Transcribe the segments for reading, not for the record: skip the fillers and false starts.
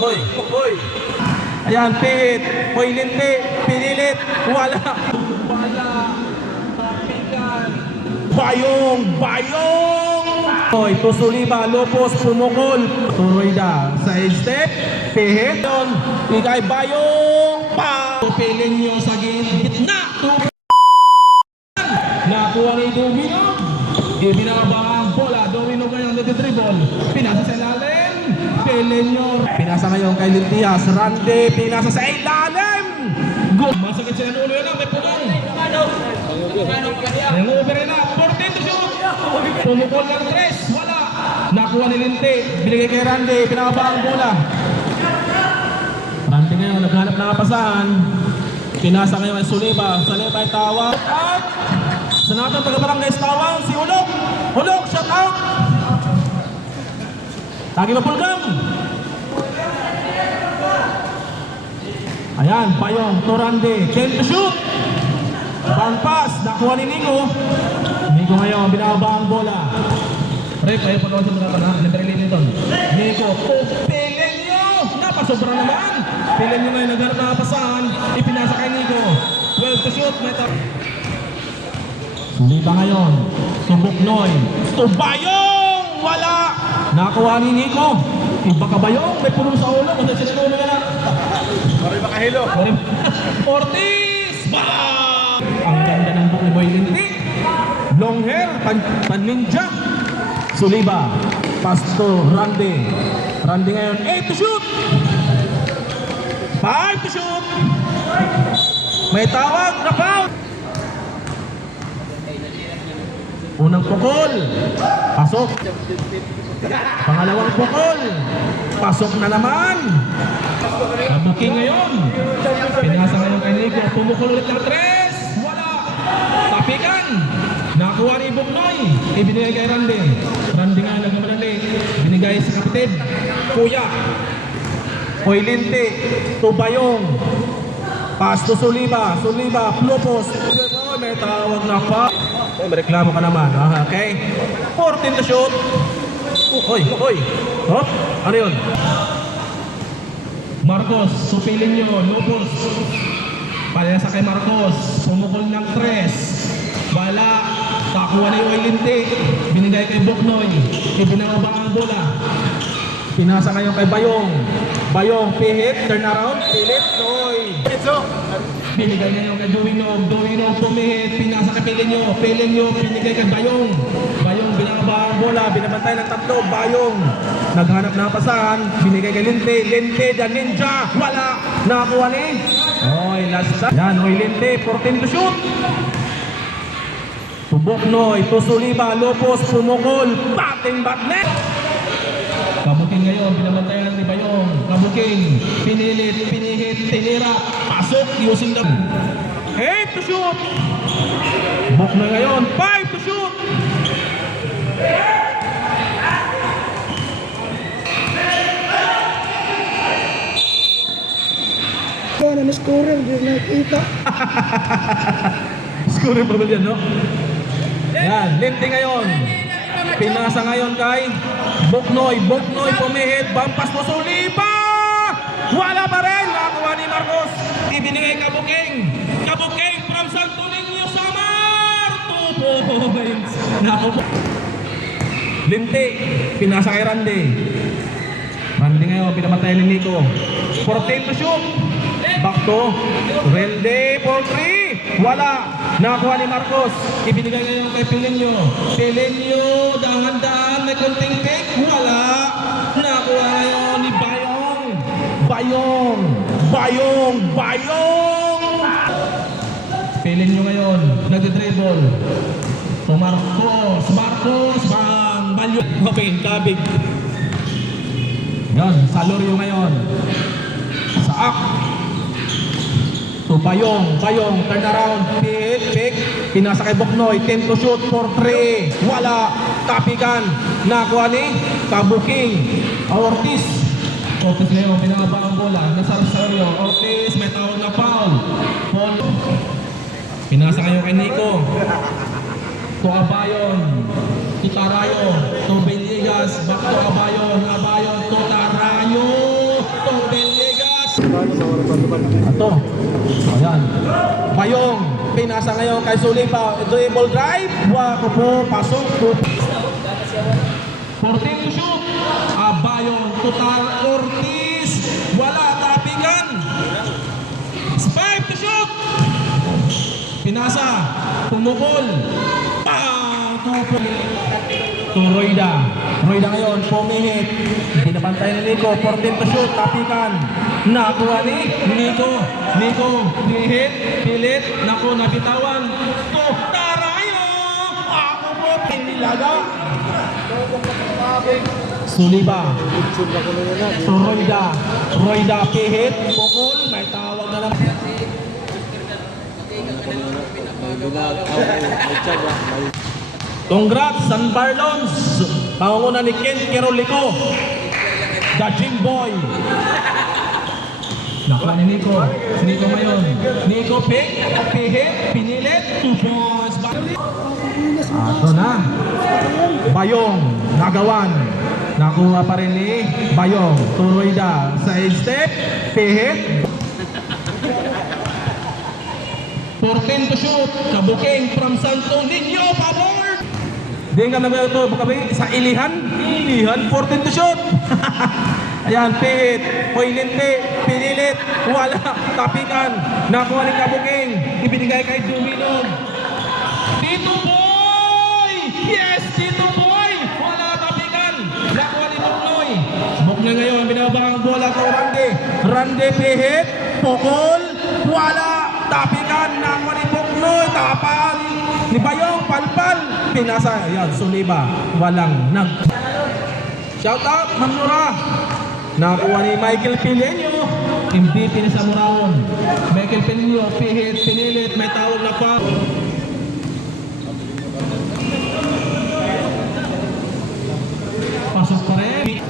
Hoy, hoy. Ayan, pihit. Hoy, linti. Pinilit. Wala. Wala. Tapikan. Bayong. Bayong. Hoy, tusuliba. Lupos. Pumukol. Turoida. Sa step. Pihit. Ikay bayong. Pa. Tupilin nyo sa gitna. Nakuha ni Domino. Ibinaba ang bola. Domino ngayon nag-dribble. Pinasa sa ilalim. Pelenyo. Pinasa ngayon kay Lintias. Rande. Pinasa sa ilalim. Go. Masakit siya ng ulo yan. May pulong. Nanguber na. 14 to shoot. Pumukol ng 3. Wala. Nakuha ni Linti. Binigay kay Rande. Pinaba ang bola. Rande ngayon. Naghanap ng kapasahan. Pinasa ngayon kay Suliba. Suliba ay tawag. Out. Sa natang taga-barangay tawag. Si Ulok. Ulok. Shut out. Tagi na pulgam. Ayan, Payong, Torande, 10 to shoot. Bang pass, nakuha ni Nico. Nico ngayon, binaba ang bola. Pre, kayo panood sa mga na, libre nito. Nico, pupilin nyo. Napasobra naman. Pilin nyo ngayon, nagharap na kapasahan. Ipinasa kay Nico. 12 to shoot, may Sulita ngayon, Subok Noy. Tubayong! Wala! Nakuha ni Nico. Iba ka Bayong? May puno sa ulo. Kung saan siya ulo yan na. Sorry makahilo. Ortiz! Bang! Ang ganda ng buong Boy Linti. Long hair, pan-ninja. Suliba. Pasto, Randy. Randy ngayon, 8 to shoot. 5 to shoot. May tawag na foul. Unang pukol. Pasok. Pangalawang pukol. Pasok na naman. Nabuking ngayon. Pinasa ngayon kay Nico. Pumukol ulit ng 3. Wala. Tapikan. Nakuha ni Buknoy. Ibinigay kay Randy. Randy nga nagmamalali. Binigay sa kapitid. Kuya. Hoy Linti. Tubayong. Pasto Suliba. Suliba. Plupos. Oh, may tawag na pa. Oh, may reklamo ka naman. Okay. 14 to shoot. Hoy, hoy. Oh, ano yun? Marcos, supilin nyo. Lupos. Palesa kay Marcos. Pumukol ng 3. Bala. Takuha na yung Linti. Binigay kay Buknoy. Ibinababa ang bola. Pinasa ngayon kay Bayong. Bayong, pihit. Turn around. Pilit. Noy. Binigay niya yung kay Duwinog. Duwinog pumihit. Pinasa kay Pelenyo. Pelenyo binigay kay Bayong. Bayong binababa ang bola. Binabantay ng 3. Bayong naghanap na pasahan. Binigay kay Linti. Linti the ninja. Wala. Nakakuha ni. Oy, last shot. Yan, Oy Linti. 14 to shoot. Tubok Noy. Tusuliba. Lupos. Pumukol. Batting batnet. Kabuking ngayon, binabantayan ni Bayong. Kabuking, pinilit, pinihit, tinira, pasok, using the 8 to shoot. Buk na ngayon, 5 to shoot. Ano na score, hindi nakikita. Score pa ba yan, no? Yan, Linti ngayon. Pinasa ngayon kay Buknoy. Buknoy pumihit. Bampas mo Suliba! Wala pa rin. Nakuha ni Marcos. Ibinigay Kabuking. Kabuking from Santo Niño Samar. 2 points. Nakuha. Linti. Pinasa kay Randy. Randy ngayon. Pinamatay ni Nico. 14 to shoot. Back to Randy for 3. Wala. Nakuha ni Marcos. Ibinigay ngayon kay Pelenyo. Pelenyo, dahan-dahan, may konting pick. Wala. Nakuha ngayon ni Bayong. Bayong. Bayong. Bayong. Pelenyo ngayon, nag-dribble. So Marcos. Marcos. Bang. Balyo. Okay, kabig. Yan, Salorio ngayon. Saak. So Bayong, turn around, pick, pinasa kay Buknoy, 10 to shoot for 3, wala, tapikan, nakuha ni Kabuking, Ortiz. Ortiz ngayon, pinababa ang bola, nasa Rosario, Ortiz, may tawag na foul. Pinasa kayo kay Nico. To Abayon, to Tarayo, to Villegas, back to Abayon, to Tarayo, to Ito. Ayan. Bayong. Pinasa ngayon kay Sulipa. Dribble drive. Wako po. Pasok po. 14 to shoot. Bayong. Total Ortiz. Wala. Tapikan. 5 to shoot. Pinasa. Pumukol. To Royda. Royda ngayon, pumihit. Pinapantay ni Nico. 14 to shoot. Tapikan. Nakuha ni Nico. Nico. Pihit. Pilit. Naku, nabitawan. To Tarayo. Ako po. Pinilaga. Suliba. To Royda. Royda pihit. Pukol. May tawag na lang. Congrats, San Barlons. Pangunguna ni Ken Kerolico. The Gym Boy. Nakuha ni Nico. Nico ngayon. Nico pihit, pinilit. 2 points. Ato na. Bayong, nagawan. Nakuha pa rin ni Bayong. Turoyda sa step. Pihit. 14 to shoot. Kabuking from Santo Niño. Pabor. Di nga naman ito. Sa Ilihan. Ilihan. 14 to shoot. Ayan. Pihit. Poilinte. Pinilit. Wala. Tapikan. Nakuha ni Kabuking. Ibinigay kay Duminog. Tito Boy! Yes! Tito Boy! Wala. Tapikan. Nakuha ni Buknoy. Buknoy ngayon. Binabang ang bola ko Rande. Rande pihit. Pokol. Wala. Tapikan na ni Buknoy, tapan ni Bayong, palpal, pinasa, yan, Suliba, walang nag. Shout out, Mamnura. Nakuha ni Michael Pileño, MVP ni Samuraon. Michael Pileño, pihit, pinilit, may tawag na pa. Pasok pa rin.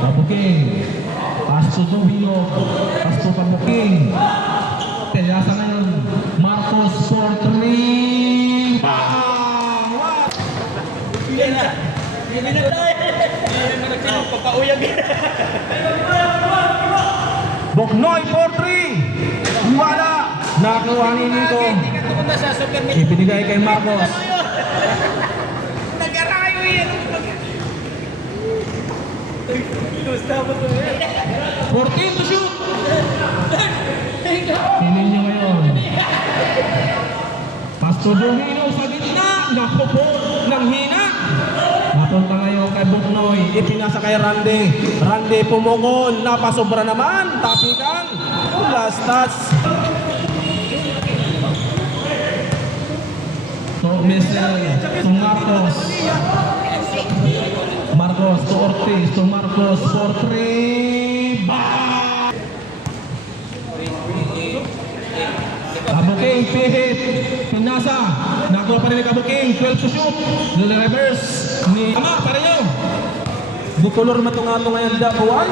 Kabuking. Pasto Dubio, Pasto Kabuking. Telyasa ngayon, Marcos for 3. Bawat! Buknoy for 3. Wala! Nakuha ni Nico. Ibinigay kay Marcos. Nag-arayo yan. 14 to shoot. Pinin niya ngayon. Pasto Domino sa gitna. Naku po, nang hina. Napunta ngayon kay Buknoy. Ipinasa kay Rande. Rande pumukol. Napasobra naman. Tapikan. Last touch. To Mr. To Marcos. Marcos to Ortiz. To Marcos for 3. Kabuking pihit. Pinasa. Nakuha pa rin ni Kabuking. 12 to shoot. Reverse. Ni Tama pa rin yun. Di color matungato ngayon dapuan.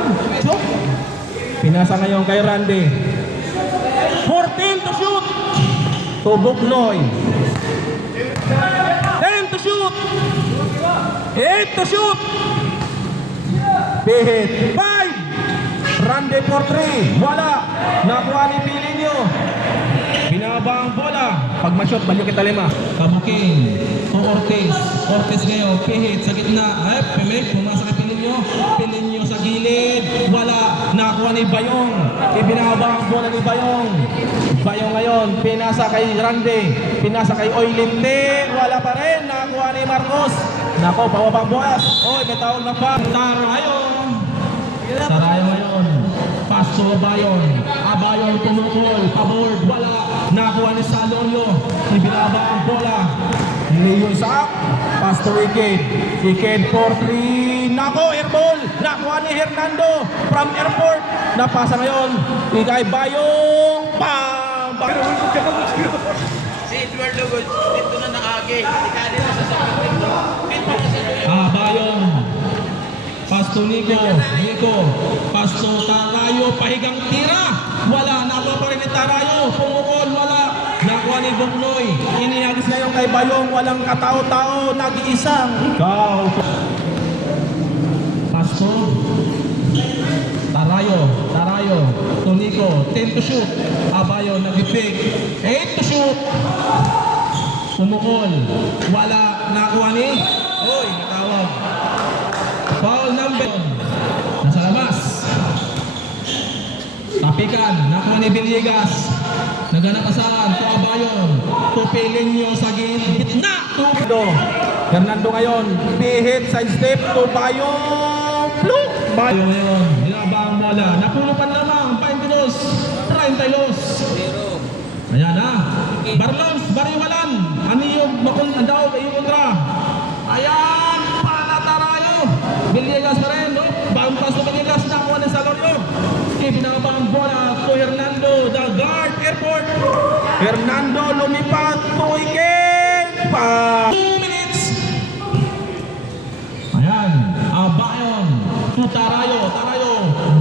Pinasa ngayon kay Randy. 14 to shoot. To Buknoy. 10 to shoot. 8 to shoot. Pihit. 5. Randy for 3. Wala. Nakuha ni Pilinyo. Binaba ang bola. Pag ma-shot, balik kita 5. Kabuking. To Ortiz. Ortiz ngayon. Pihit sa gitna. Pimik. Pumasa kay Pilinyo. Pilinyo sa gilid. Wala. Nakuha ni Bayong. Ibinaba ang bola ni Bayong. Bayong ngayon. Pinasa kay Randy. Pinasa kay Oilinte. Wala pa rin. Nakuha ni Marcos. Nako, pawabang bolas. Oy, may tawag na pa. Tarayo. Tarayo ngayon. Pasto Bayon. Abayon tumukol. Pabord. Wala. Nakuha ni Salorio. Ibinaba ang bola. Leo Isaac. Pasto Iked. Iked for 3. Nako, airball. Nakuha ni Hernando. From airport. Napasa ngayon. Ikay Bayong. Pam! Si Edward Lugod, dito na nakagi. Ikali na sa sakit. Bayong. Pasto Nico. Nico. Pasto Tarayo. Pahigang tira. Wala. Nakuha pa rin ni Tarayo. Pumukol. Wala. Nakuha ni Buknoy. Inihagis ngayon kay Bayong. Walang katao-tao. Nag-iisang. Ikaw. Pasto. Tarayo, Tonico, 10 to shoot. Abayo, nag-pick. 8 to shoot. Pumukol. Wala. Nakuha ni. Oy, natawag. Foul number. Nasa labas. Tapikan. Nakuha ni Villegas. Naganap asahan. To Abayon. To Pelenyo sa gitna. To Fernando ngayon. Pihit. Side step. To Bayong. Look. Bayong ngayon. Dinabang bola. Napulupan lamang. 22. 32. Ayan na. Barlons, Bariwalan. Aniyog, Makundaw, Bayungra. Ayan. Panatarayo. Villegas pa rin. No? Bampas na Villegas. Nakuha ni Salorio. Pinabang bola to Hernando. The guard. Airport. Hernando lumipat. Tuikin. 2 minutes. Ayan. Abayon. To Tarayo.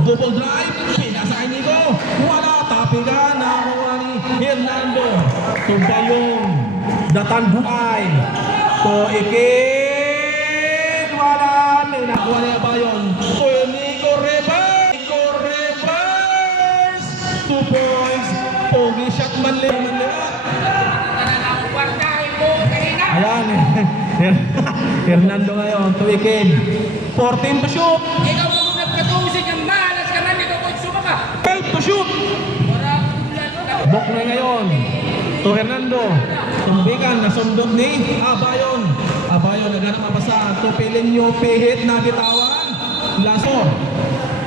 Double drive. Pinasakay nito. Wala. Tapigan. Nakuha ni Hernando. To Bayong. Datan Buay. To Ikin. Wala. Nakuha ni Abayon. To Nico Reba. 2 points. Pogi shot man liwa. Ayan. Hernando ngayon. Tuwikin. 14 to shoot. Ikaw mo nagkatusig ang malas ka man, ikaw ko sumaka. 12 to shoot. Boknoy ngayon. To Hernando. Tumbikan. Nasundot ni Abayon. Abayon naghanap mapasa. To Pelenyo. Pihit na bitawan. Laso.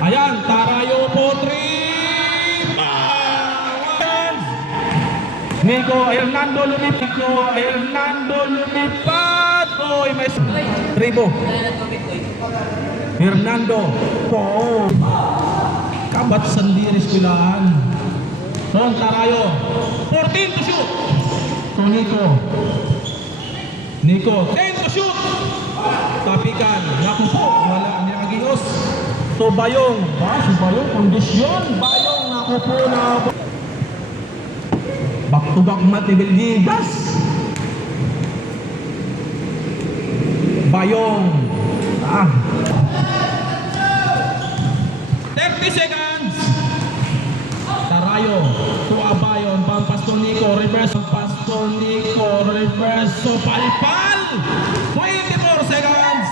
Ayan. Tarayo po 3. Nico Hernando lumipat. Oy, may tribo. Hernando. Po. Kabat Sandiris Kulaan. Son Tarayo. 14 to shoot. To Nico 10 to shoot. Tapikan. Naku po. Wala niya kagios. To Bayong. Si Bayong. Kondisyon. Bayong. Naku po na. Back-to-back mat ni Villegas. Bayong. 30 seconds. Tarayo. To Abayon. Pampas to Nico. Reverse. Pampas to Nico. Reverse. So palpal. 24 seconds.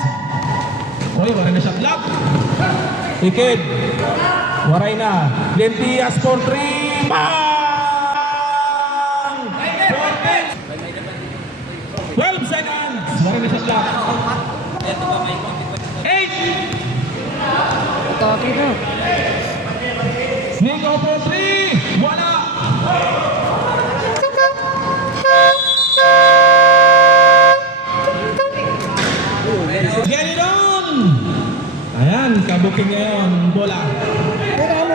Oy, waray na shot lock. Ikid. Waray na. Lentias for 3. Bang! 12 seconds. Waray na shot lock. 8. Taki na. Nico for 3. Wala. Get it on. Ayan, kabuking ngayon. Bola.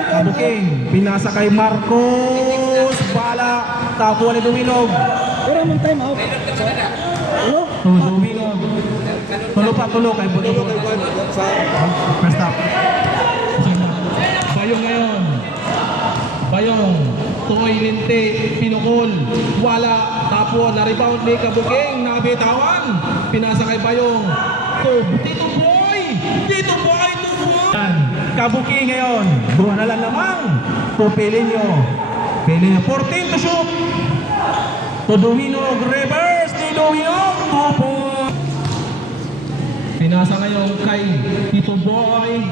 Kabuking. Pinasa kay Marcos. Bala. Takuha ni Duminog. Wala mong time out. Ano? Duminog. Tulo pa, tulo. Kay Buto. First stop. Bayong ngayon. Bayong. Toy Linte. Pinukol. Wala. Tapos na-rebound ni Kabuking. Nabitawan. Pinasa kay Bayong. Tito Boy. Tito Boy. Kabuking ngayon. Buha na lang namang. To Pelenyo. 14 to shoot. To Duminog. Reverse ni Duminog. Tupo. Pinasa ngayon kay Tito Boy.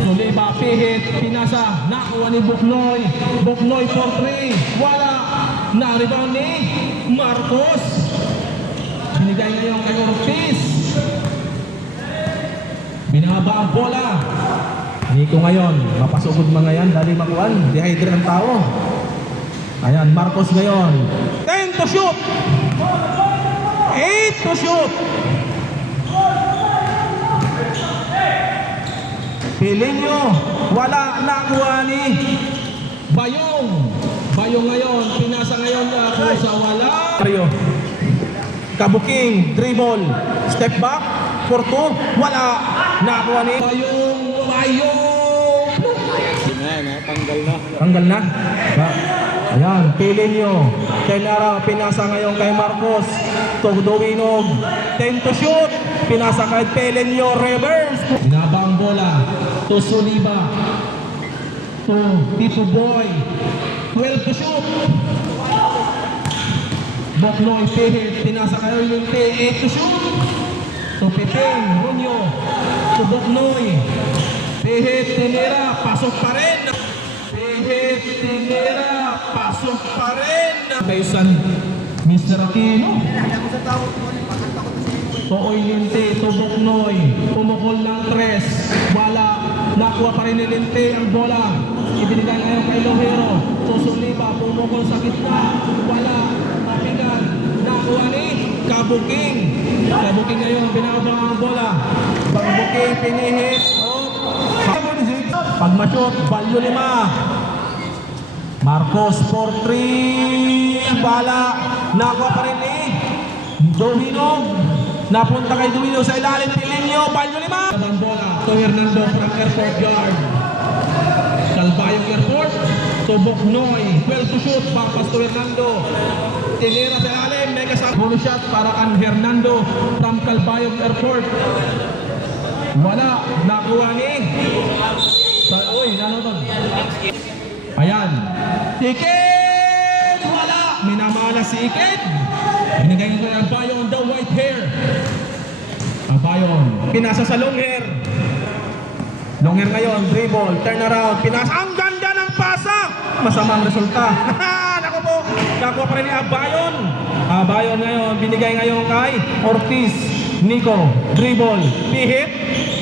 Suliba, pihit, pinasa, nakuha ni Buknoy. Buknoy for 3. Wala. Na-rebound ni Marcos. Binigay ngayon kay Ortiz. Binaba ang bola. Nico ngayon, mapasugod mga yan, dali makuhan, dehydrate ang tao. Ayan, Marcos ngayon. 10 to shoot. 8 to shoot. Pelenyo, wala, nakuha ni Bayong. Bayong ngayon, pinasa ngayon ako sa wala. Kabuking, dribble, step back, for 2, wala, nakuha ni Bayong. Tanggal na. Ayan, Pelenyo. Kay Lara, pinasa ngayon kay Marcos. Tugduwinog, 10 to shoot. Pinasa kay Pelenyo, reverse. Binaba ang bola. to Soliba. To Tito Boy. 12 to shoot. Boknoy, Pihit, pinasa kayo yung 8 to shoot. To Piping, Runyo. To Boknoy. Pihit, tinira, pasok pa rin. Pihit, tinira, pasok pa rin. Kaysan, Mr. Aquino. Tooy Linte, to Boknoy. Pumukol ng 3. Wala. Nakuha pa rin ni Linte ang bola. Ibinigay ngayon kay Lohero. Susuliba, pumukol sa gitna. Wala. Kapingan. Nakuha ni Kabuking. Kabuking ngayon, binabang ang bola. Kabuking, pinihit. Pag ma-shoot, value 5. Marcos for 3. Bala. Nakuha pa rin ni Domino. Napunta kay Domino sa ilalim. Pilinyo, value 5. Ang bola. To Hernando from Airport Yard. Calbayog Airport. To Boknoy. 12 to shoot. Papas to Hernando. Tinira sa ilalim. May kasama. Full shot para kan Hernando from Calbayog Airport. Wala. Nakuha ni. Uy, nanonood. Ayan. Iked! Wala. Minamala si Iked. Binigay ko ang Bayon, the white hair. Bayon. Pinasa sa long hair. Long hair ngayon, dribble, turn around, pinasa. Ang ganda ng pasa! Masamang resulta. Naku po, nakuha pa rin ni Abayon. Abayon ngayon, binigay ngayon kay Ortiz. Nico, dribble, pihit,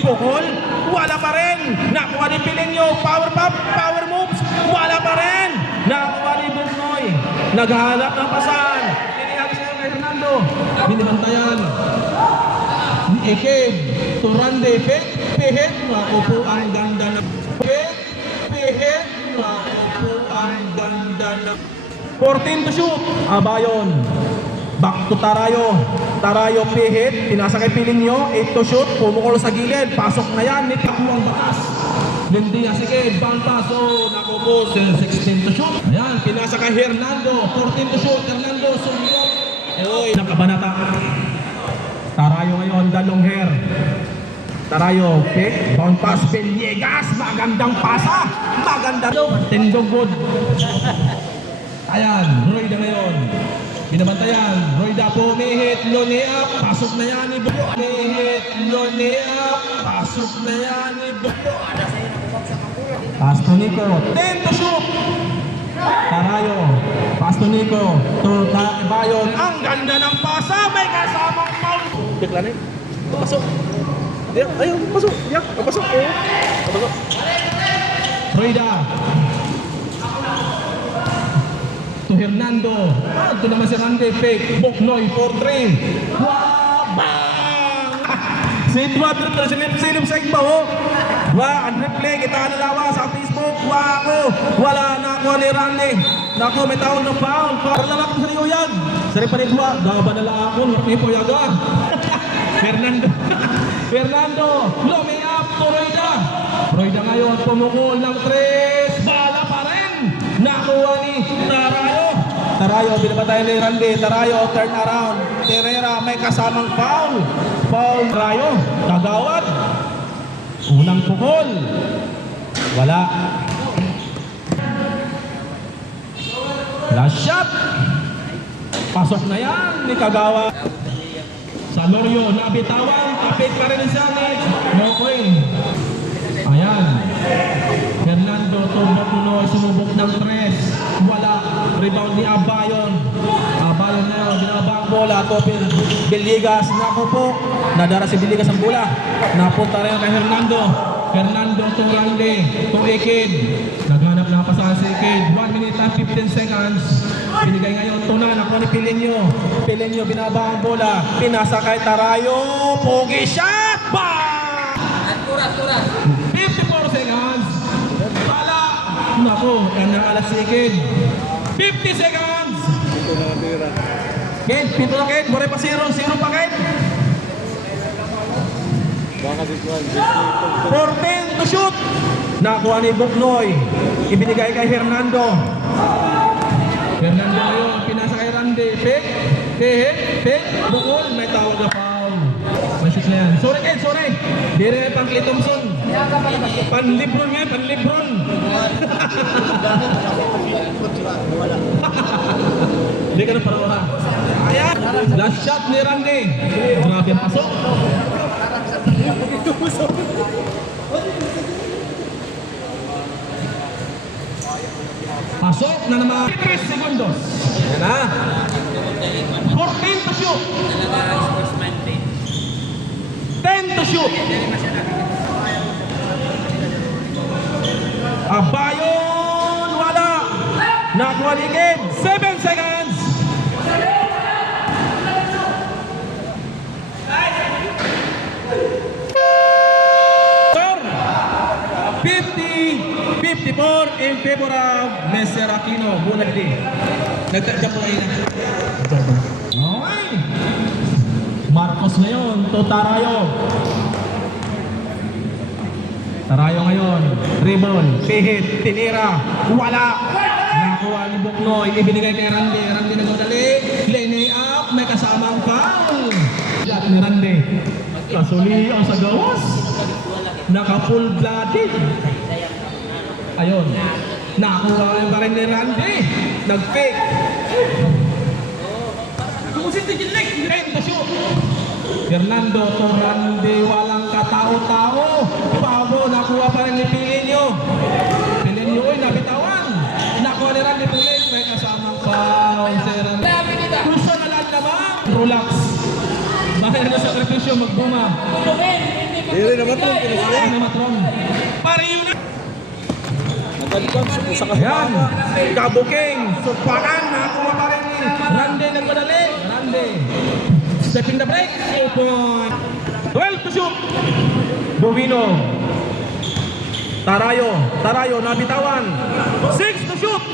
pukol, wala pa rin. Nakuha ni Pilinyo, power pop, power moves, wala pa rin. Nakuha ni Buknoy, naghahanap ng pasan. Pinihagis ngayon kay Hernando. Binibantayan. Iked, Turande, pihit, naku po ang ganda na. Pihit, naku po ang ganda na. 14 to shoot, Abayon. Back to Tarayo. Tarayo pihit, pinasa kay Pilinyo, 8 to shoot, pumukol sa gilid, pasok na yan, nitakuha ang batas. Lindia, sige, bang paso, naku po, 16 to shoot. Ayan, pinasa kay Hernando, 14 to shoot, Hernando, sumiyot. Uy, nakabanata. Tarayo ngayon, dalong hair. Tarayo, pick, bound pass, Villegas, magandang pasa, maganda. Tindog good. Ayan, Royda ngayon. Binabantayan, Royda po, umihit, Lonea, pasok na yan ni Buko. Umihit, Lonea, pasok na yan ni Buko. Pass to Nico, 10 to shoot. Tarayo, pass to Nico, to Bayon. Ang ganda ng pasa, may kasamang foul. Deklanin. Pasok. Ayo, pasok. Ya, pasok. Pasok. Royda. To Hernando. Ito naman si Randy. Fake. Boknoy for 3. Wow! Bang! Si Edward Rito. Silip sa iba, oh. Wow! Ang replay. Kita na lawa sa Facebook. Wow! Wala na ako ni Randy. Naku, may tawag ng foul. Para lang ako sa Riyuyag. Sa Ripanigwa. Gaba na lang ako. Hindi po yaga. Fernando. Fernando. Looming up to Royda. Royda ngayon. Pumukul ng 3. Bala pa rin. Nakuha ni Tarayo. Tarayo, binabatayan ni Randy. Tarayo, turn around. Terera, may kasamang foul. Foul. Tarayo, kagawad. Unang pukol. Wala. Last shot. Pasok na yan ni Kagawa. Salorio, nabitawan. Kapit pa rin siya ni Mokoy. Ayan. Fernando, Tumbok-Unoy, sumubok ng 3. Wala. Rebound ni Abayon. Abayon na yun. Binaba ang bola. Topin. Villegas. Naku po. Nadara si Villegas ang bola. Napunta rin kay Hernando. Fernando to Randy. To Iked. Naghanap na pasahan si Iked. 1 minute and 15 seconds. Binigay ngayon. Tuna. Naku ni Pilinyo. Pilinyo binaba ang bola. Pinasa kay Tarayo. Pogi shot. Bang! 54 seconds. Bala. Naku. Kanya alas si Iked. 50 seconds. Ked. Pito na Ked. Mure pa 0. 0 pa Ked. 14 to shoot. Nakuha ni Buknoy. Ibinigay kay Hernando. Hernando ngayon. Pinasa kay Randy. Pick. Bukol. May tawag na foul. May shoot na yan. Sorry Ked. Sorry. Dire pang Clay Thompson. Panlibron nga, panlibron. Hindi ka na parawahan. Ayan. Last shot ni Randy. Grabe ang pasok. Pasok na naman. 3 segundos. Yan na. 14 to shoot. 10 to shoot. Abayon, wala. Nakuha ni Gabe. 7 seconds. Score, 50-54 in favor of Mr. Aquino. Bulag din. Nagtadya po kayo na. Okay. Marcos ngayon to Tarayo. Tarayo ngayon, ribbon, pihit, tinira, wala. Nakuha ni Buknoy, ibinigay kay Randy. Randy nagmadali, lane up, may kasamang foul. Shot ni Randy. Kasuli ang sa gawas. Naka-full blooded. Ayun. Nakuha yung pa rin ni Randy. Nag-fake. Kumusin din yung leg. End the shoot. Fernando to Randy, walang katao-tao. Pabo, nakuha pa rin ni Pilinyo. Pilinyo, uy, nabitawan. Nakuha ni Randy Pulit, may kasamang foul si Randy. Puso na lang naman. Relax. Bakit na sa sakripisyo magbunga? Hindi naman ito. Ano matrom? Pare yun na. Nagalikan, sa Ayan, Kabuking, supakan, nakuha pa rin ni Randy, nagmadali. Randy. Stepping the break, 2 point. 12 to shoot. Bovino. Tarayo, nabitawan. 6 to shoot.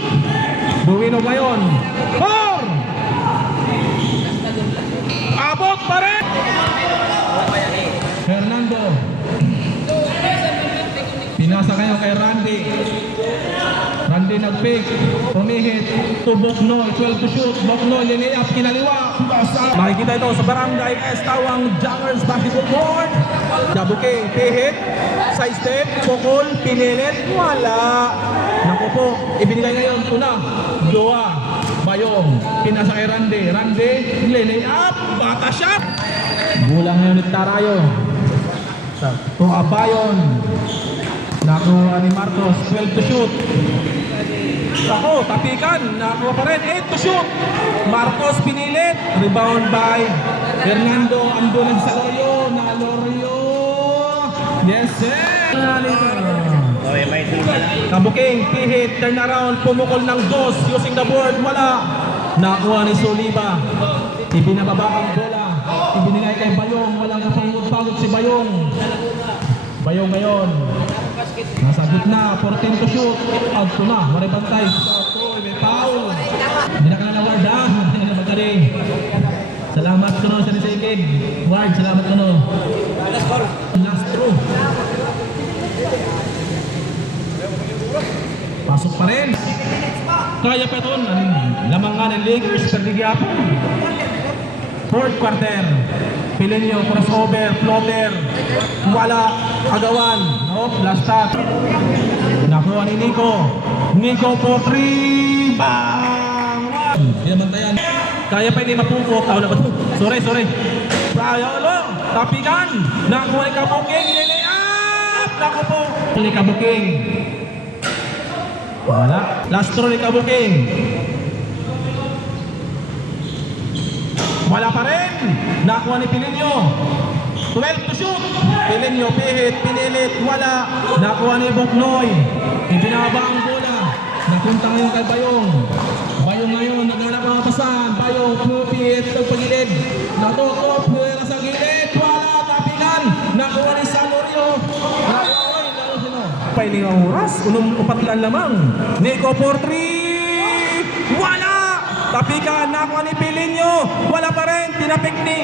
Bovino ngayon. 4. Abot pa rin. Fernando. Pinasa kayo kay Randy. Randy nag-pick, pumihit to Boknoy, 12 to shoot, Boknoy, liniyap, kinaliwa, makikita ito sa Barangay S. Tawang Joggers Basketball Court. Jabuking, pihit, side step, pukol, pinilit, wala. Naku po, ibinigay ngayon, una, Doa, Bayong, pinasa kay Randy, liniyap, bata shot. Bulang ngayon ni Tarayo. To Abayon. Nakuha ni Marcos, 12 to shoot. Ako, tapikan, nakuha pa rin, 8 to shoot. Marcos pinilit, rebound by Fernando, ambulan sa Lorio, na Lorio. Yes, sir. Kabuking, pihit, turn around, pumukol ng dos, using the board, wala. Nakuha ni Soliba, ibinababa ang bola, ibinigay kay Bayong, walang kapagod si Bayong. Bayong ngayon. Nasa gitna, 14 to shoot. Out to na, maray bantay. May foul. Hindi na ka na ward ha. Hindi na magkaring. Salamat ko no sa Nisikig. Ward, salamat ko no. Last throw. Pasok pa rin. Kaya pa ito. Lamang nga ng Lakers. Perdigyapon. Fourth quarter. Pilinyo, crossover, floater. Wala. Agawan. Nope, last shot. Nakuha ni Nico. Nico for 3. Bang! Hindi naman tayan. Kaya pa hindi mapupok. Tao na ba ito? Sorry. Ayolo. Tapikan. Nakuha ni Kabuking. Nilayap. Naku po. Ni Kabuking. Wala. Last throw ni Kabuking. Wala pa rin. Nakuha ni Pilinyo. 12 to shoot. Pilinyo, pihit, pinilit, wala. Nakuha ni Boknoy. Ibinaba ang bola. Napunta ngayon kay Bayong. Bayong ngayon, naghanap ang pasan. Bayong, pupit, pagpagilid. Natutok, puwera sa gilid. Wala, tapikan. Nakuha ni Sanorio. Nakuha, lalo sino. Pailing ang oras. Upat lang lamang. Nico for 3. Wala. Tapikan, nakuha ni Pilinyo. Wala pa rin, tinapik ni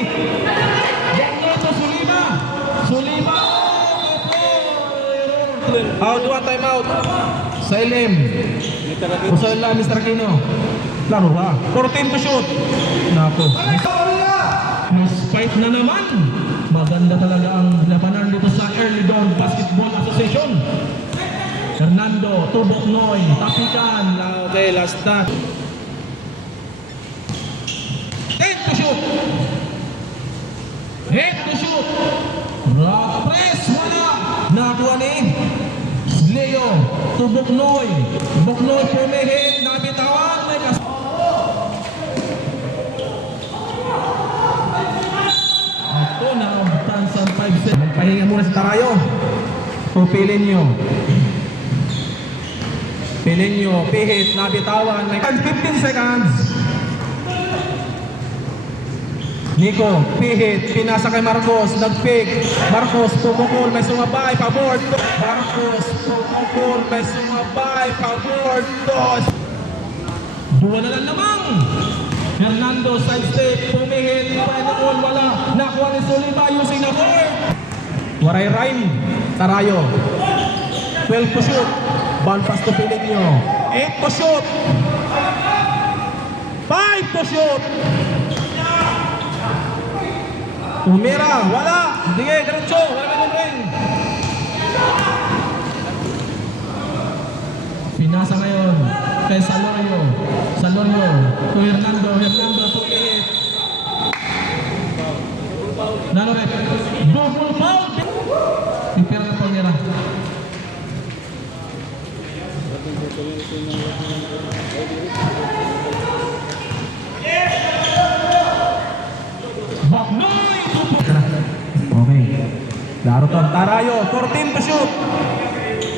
Sulima. Out, one time out. Sa LM. Usal lang, Mr. Aquino. Laro ha. 14 to shoot. Nako. Mas fight na naman. Maganda talaga ang labanan dito sa Early Dawn Basketball Association. Fernando, Tubok Noy, tapikan. Okay, last dot. 10 to shoot. 8 to shoot. Rock press, wala. Nakuha ni Leo, Tubok Noy. Tubok Noy pumihit, nabitawan. May Ako na ang Tansan 5 set. Magpahinga muna sa Tarayo. Pupilin nyo. Pilin nyo, pihit, nabitawan. May 15 seconds. Nico, pihit, pinasa kay Marcos, nag-pick. Marcos, pumukul, may sumabay, pabord. Marcos, pumukul, may sumabay, pabord. Dua na lang namang. Fernando, side step, pumihit, pumukul, wala. Nakuha ni Soliba, using the board. Waray rhyme, Tarayo. 12 to shoot. Ball pass to Pilinyo. 8 to shoot. 5 to shoot. Umira, wala. Sige, diretso. Wala may ring. Pinasa ngayon kay Salorio. Salorio to Hernando. Hernando to Pihit. Naloret. Double foul. Pipira na Palmira. Baknoy! Okay. Laro to. Tarayo, 14 to shoot.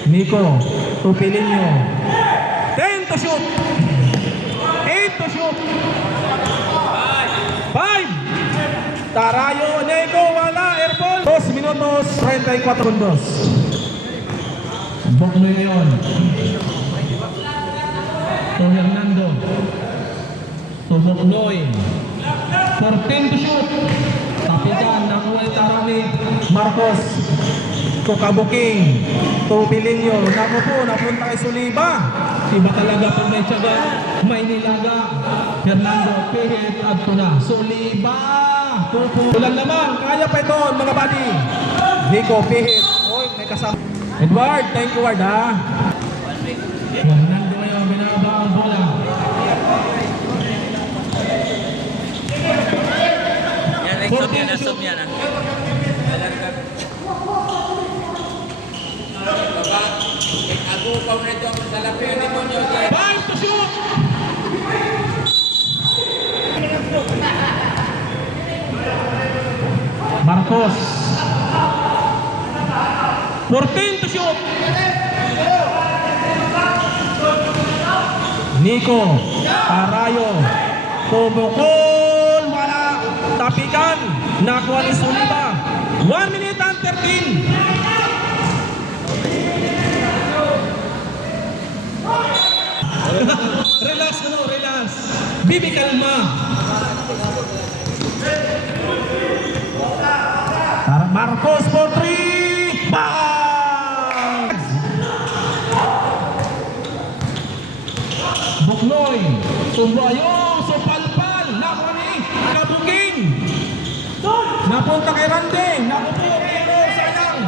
Nico, to Pilinyo. 10 to shoot. 8 to shoot. 5. Tarayo, Nico, wala. Airball. 2 minutos, 34 segundos. Baknoy ngayon. To Hernando. To Baknoy. 14 to shoot. Tapikan, nakuha ni Tarani. Marcos. To Kabuking. To Pilinyo. Naku po, napunta kay Soliba. Iba talaga po may tiyaga. May nilaga. Fernando, pihit at tuna. Soliba. Tulan naman. Kaya pa ito, mga buddy. Nico, pihit. Oy, may kasama. Edward, thank you, Ward, ha? Fernando ngayon, binaba ang bola. Yan, sub yan, ah. Baba, agupaw na ito ang salapi ang demonyo. 5 to shoot! Marcos. 14 to shoot! Nico. Tarayo. Pumukul. Wala. Tapikan. Nakuha ni Soliba. 1 minute and 13. Relax, relax. Bibi kalma. Marcos for 3. Bang! Buknoy. Sumbayo. Supalpal. Nakuha ni Kabuking. Napunta kay Rande. Nakupo. Pero sayang.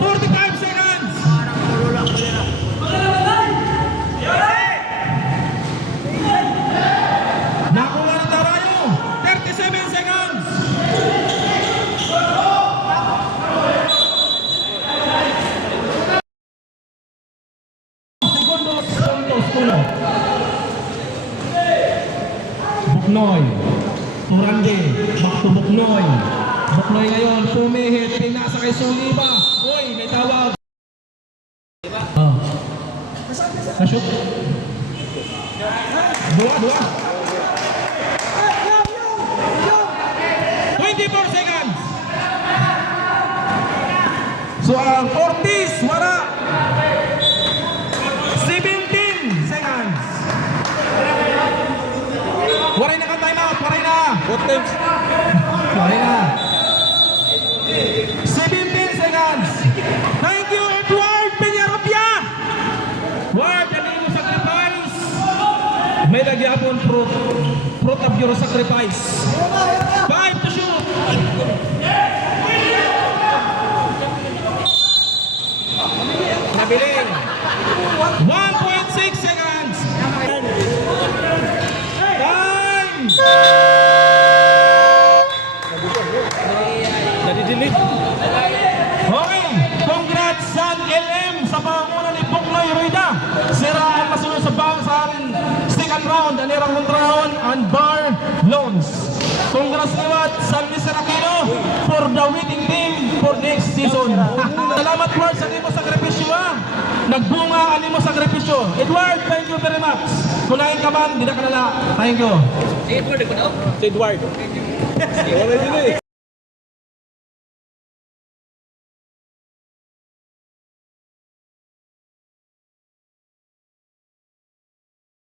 45 seconds. Nakuha ni Tarayo. 37 seconds. Segundos. Buknoy. Turande. Back to Buknoy. Buknoy ngayon. Pumihit. Pinasa kay Soliba. Uy, may tawag. Na-shoot. Dua. 24 seconds. So ang Ortiz, wala. 17 seconds. Waray na ka time out. Waray na. What times? Waray na. 17 seconds. Thank you, Edward Peñarapia. Ward, ano yung sacrifice? May nagyapon fruit of your sacrifice. 5 to shoot. Mondragon, Danirang Mondragon, and Bar Loans. Congrats Liwat, San Luis Aquino for the winning team for next season. Salamat Lord sa nimo sakripisyo ha. Nagbunga ang nimo sakripisyo. Edward, thank you very much. Kunain ka man, di na ka nala. Thank you. Si Edward. Wala din eh.